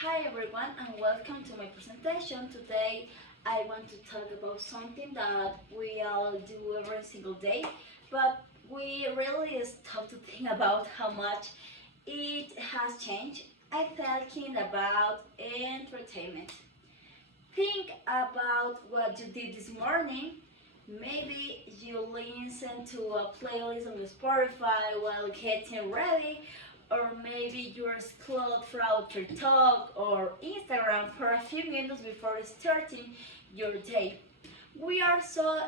Hi everyone and welcome to my presentation. Today I want to talk about something that we all do every single day, but we really stop to think about how much it has changed. I'm thinking about entertainment. Think about what you did this morning. Maybe you listen to a playlist on Spotify while getting ready, or maybe you scroll throughout your talk or Instagram for a few minutes before starting your day. We are so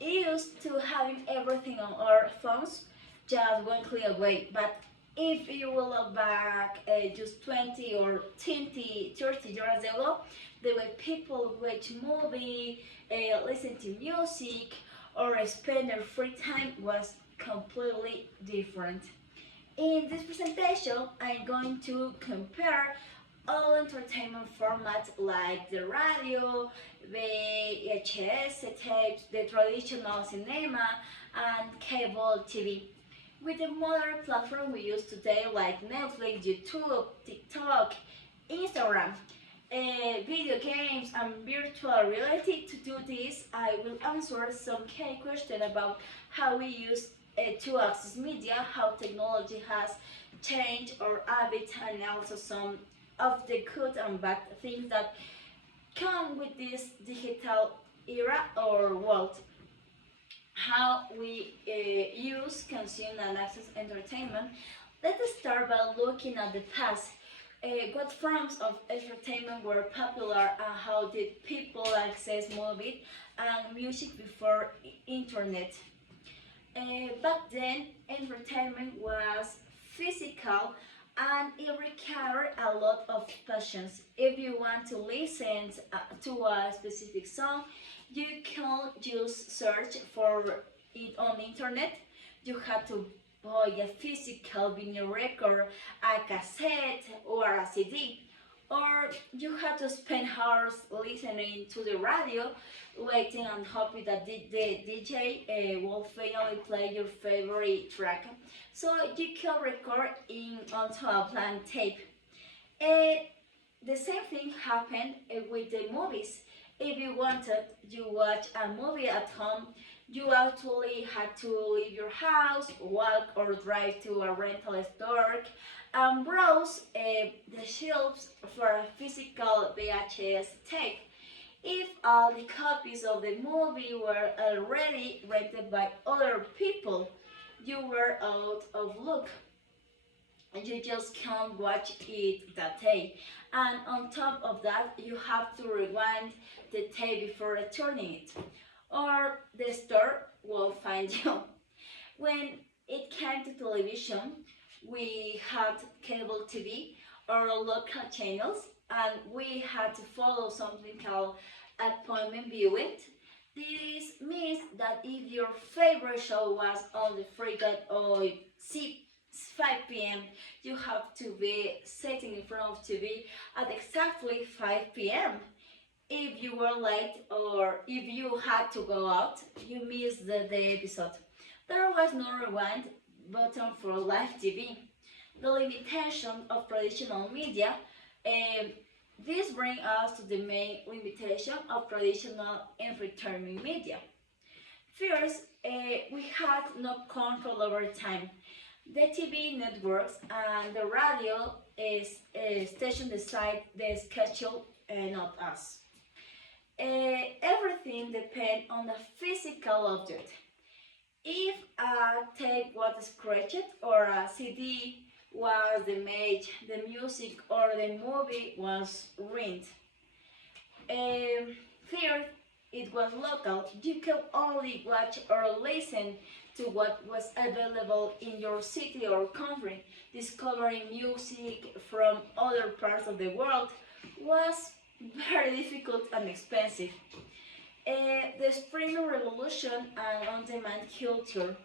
used to having everything on our phones just one click away, but if you will look back just 20 or 20, 30 years ago, the way people watch movie, listen to music, or spend their free time was completely different. In this presentation, I'm going to compare all entertainment formats like the radio, the VHS tapes, the traditional cinema, and cable TV. With the modern platform we use today like Netflix, YouTube, TikTok, Instagram, video games, and virtual reality. To do this, I will answer some key questions about how we use to access media, how technology has changed our habits, and also some of the good and bad things that come with this digital era or world. How we use, consume, and access entertainment. Let us start by looking at the past. What forms of entertainment were popular and how did people access movies and music before internet? Back then, entertainment was physical and it required a lot of patience. If you want to listen to a specific song, you can just search for it on the internet. You had to buy a physical vinyl record, a cassette, or a CD. Or you had to spend hours listening to the radio, waiting and hoping that the DJ will finally play your favorite track. So you can record in onto a blank tape. Uh, the same thing happened with the movies. If you wanted to watch a movie at home, you actually had to leave your house, walk or drive to a rental store, and browse the shelves for a physical VHS tape. If all the copies of the movie were already rented by other people, you were out of luck. You just can't watch it that day. And on top of that, you have to rewind the tape before returning it, or the store will find you. When it came to television, we had cable TV or local channels, and we had to follow something called appointment viewing. This means that if your favorite show was on the frigate or 5 p.m., you have to be sitting in front of TV at exactly 5 p.m. If you were late or if you had to go out, you missed the episode. There was no rewind button for live TV. The limitation of traditional media. Um, this brings us to the main limitation of traditional entertainment media. First, we had no control over time. The TV networks and the radio station decide the schedule, not us. Everything depends on the physical object. If a tape was scratched or a CD was damaged, the music or the movie was ruined. Third, it was local. You could only watch or listen to what was available in your city or country. Discovering music from other parts of the world was very difficult and expensive. The streaming revolution and on-demand culture.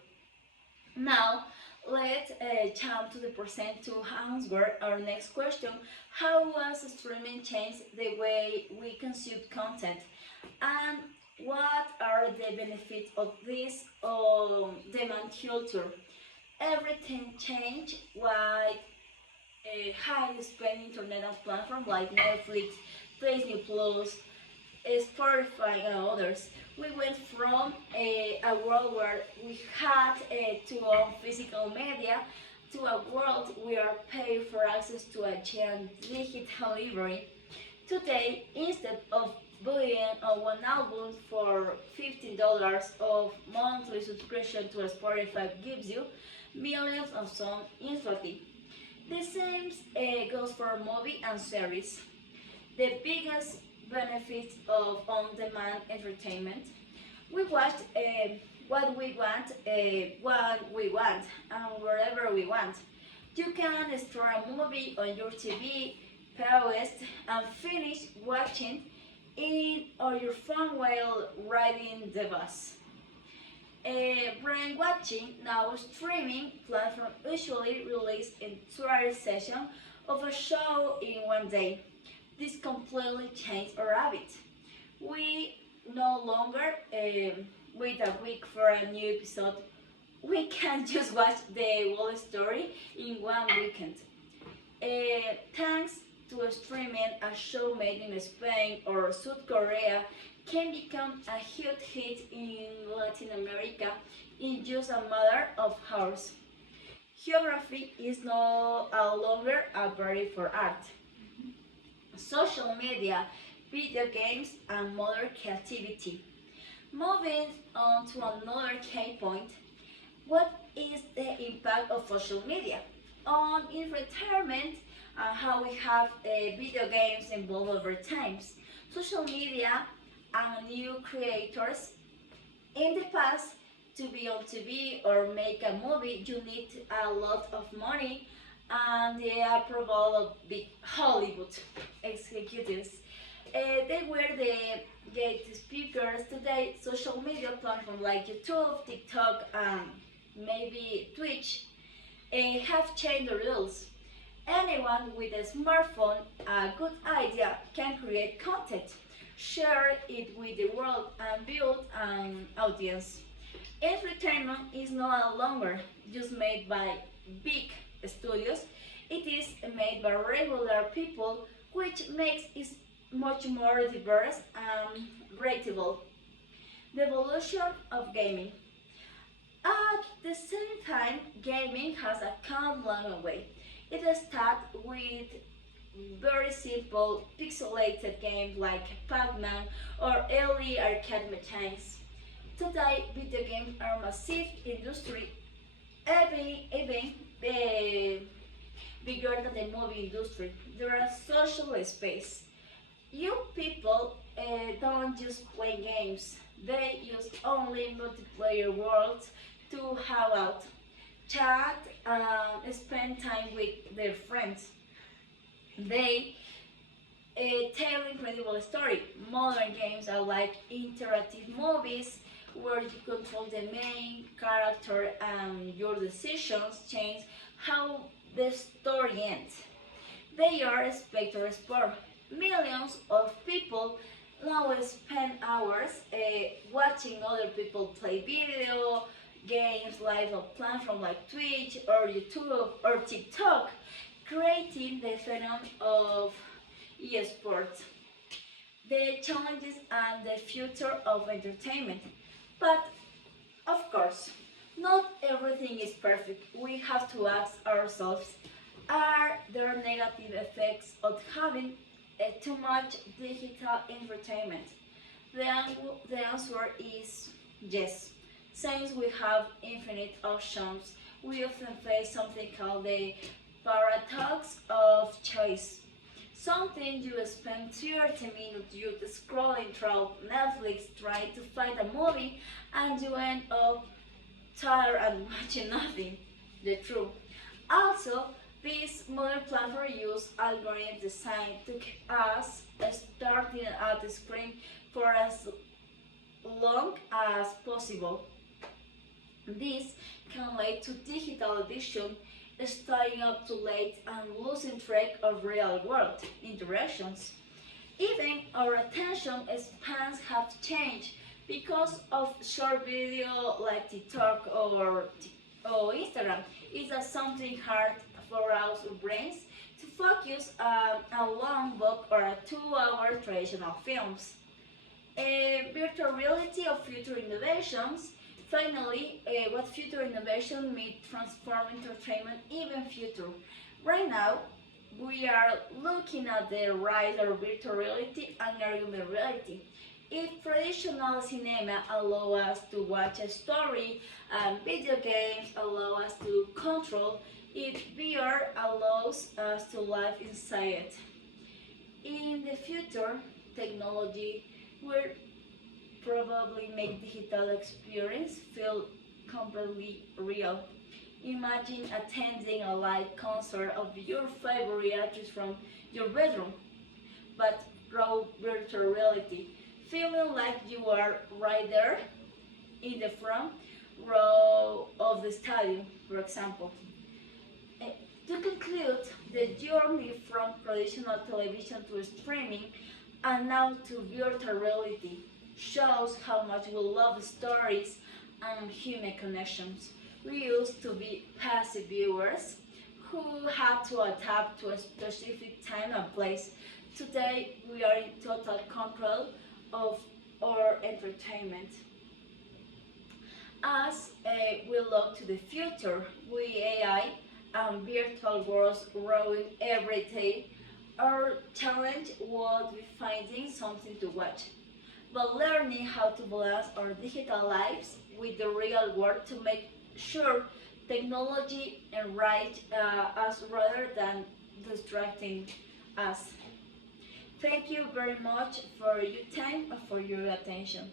Now, let's jump to the present to answer our next question. How was streaming changed the way we consume content? And what are the benefits of this demand culture? Everything changed. Why high-speed internet and platforms like Netflix, Disney Plus, Spotify, and others. We went from a world where we had to own physical media to a world we are paying for access to a giant digital library. Today, instead of buying one album for $15 of monthly subscription to Spotify gives you millions of songs instantly. The same goes for movie and series. The biggest benefits of on-demand entertainment. We watch what we want, and wherever we want. You can start a movie on your TV, pause, and finish watching it on your phone while riding the bus. Brain watching, now streaming platform usually release entire session of a show in one day. This completely changed our habit. We no longer wait a week for a new episode. We can just watch the whole story in one weekend. Thanks to streaming, a show made in Spain or South Korea can become a huge hit in Latin America in just a matter of hours. Geography is no longer a barrier for art. Social media, video games, and modern creativity. Moving on to another key point, what is the impact of social media on entertainment and how we have video games evolved over times? Social media and new creators. In the past, to be on TV or make a movie, you need a lot of money and the approval of big Hollywood executives. They were the gate speakers. Today, social media platforms like YouTube, TikTok, and maybe Twitch have changed the rules. Anyone with a smartphone, a good idea, can create content, share it with the world, and build an audience. Entertainment is no longer just made by big studios, it is made by regular people, which makes it much more diverse and relatable. The evolution of gaming. At the same time, gaming has come a long way. It started with very simple pixelated games like Pac-Man or early arcade machines. Today, video games are a massive industry, even bigger than the movie industry. They are a social space. Young people don't just play games, they use only multiplayer worlds to hang out, chat, and spend time with their friends. They tell incredible story. Modern games are like interactive movies where you control the main character and your decisions change how the story ends. They are spectator sport. Millions of people now spend hours watching other people play video games live on platforms like Twitch or YouTube or TikTok, creating the phenomenon of esports, the challenges and the future of entertainment. But of course, not everything is perfect. We have to ask ourselves, are there negative effects of having too much digital entertainment? The answer is yes. Since we have infinite options, we often face something called the paradox of choice. Something you spend 30 minutes you scrolling through Netflix trying to find a movie and you end up tired and watching nothing. The truth. Also, these modern platforms use algorithms designed to keep us starting at the screen for as long as possible. This can lead to digital addiction, staying up too late and losing track of real world interactions. Even our attention spans have changed because of short video like TikTok or Instagram. It's something hard for our brains to focus on a long book or a 2-hour traditional films. Virtual reality of future innovations. Finally, what future innovation may transform entertainment even future. Right now, we are looking at the rise of virtual reality and augmented reality. If traditional cinema allow us to watch a story and video games allow us to control it, VR allows us to live inside it. In the future, technology will probably make digital experience feel completely real. Imagine attending a live concert of your favorite artist from your bedroom, but raw virtual reality, feeling like you are right there in the front row of the stadium, for example. Eh, To conclude, the journey from traditional television to streaming and now to virtual reality shows how much we love stories and human connections. We used to be passive viewers who had to adapt to a specific time and place. Today, we are in total control of our entertainment. As we look to the future, with AI and virtual worlds growing every day, our challenge will be finding something to watch, but learning how to balance our digital lives with the real world to make sure technology enrich us rather than distracting us. Thank you very much for your time and for your attention.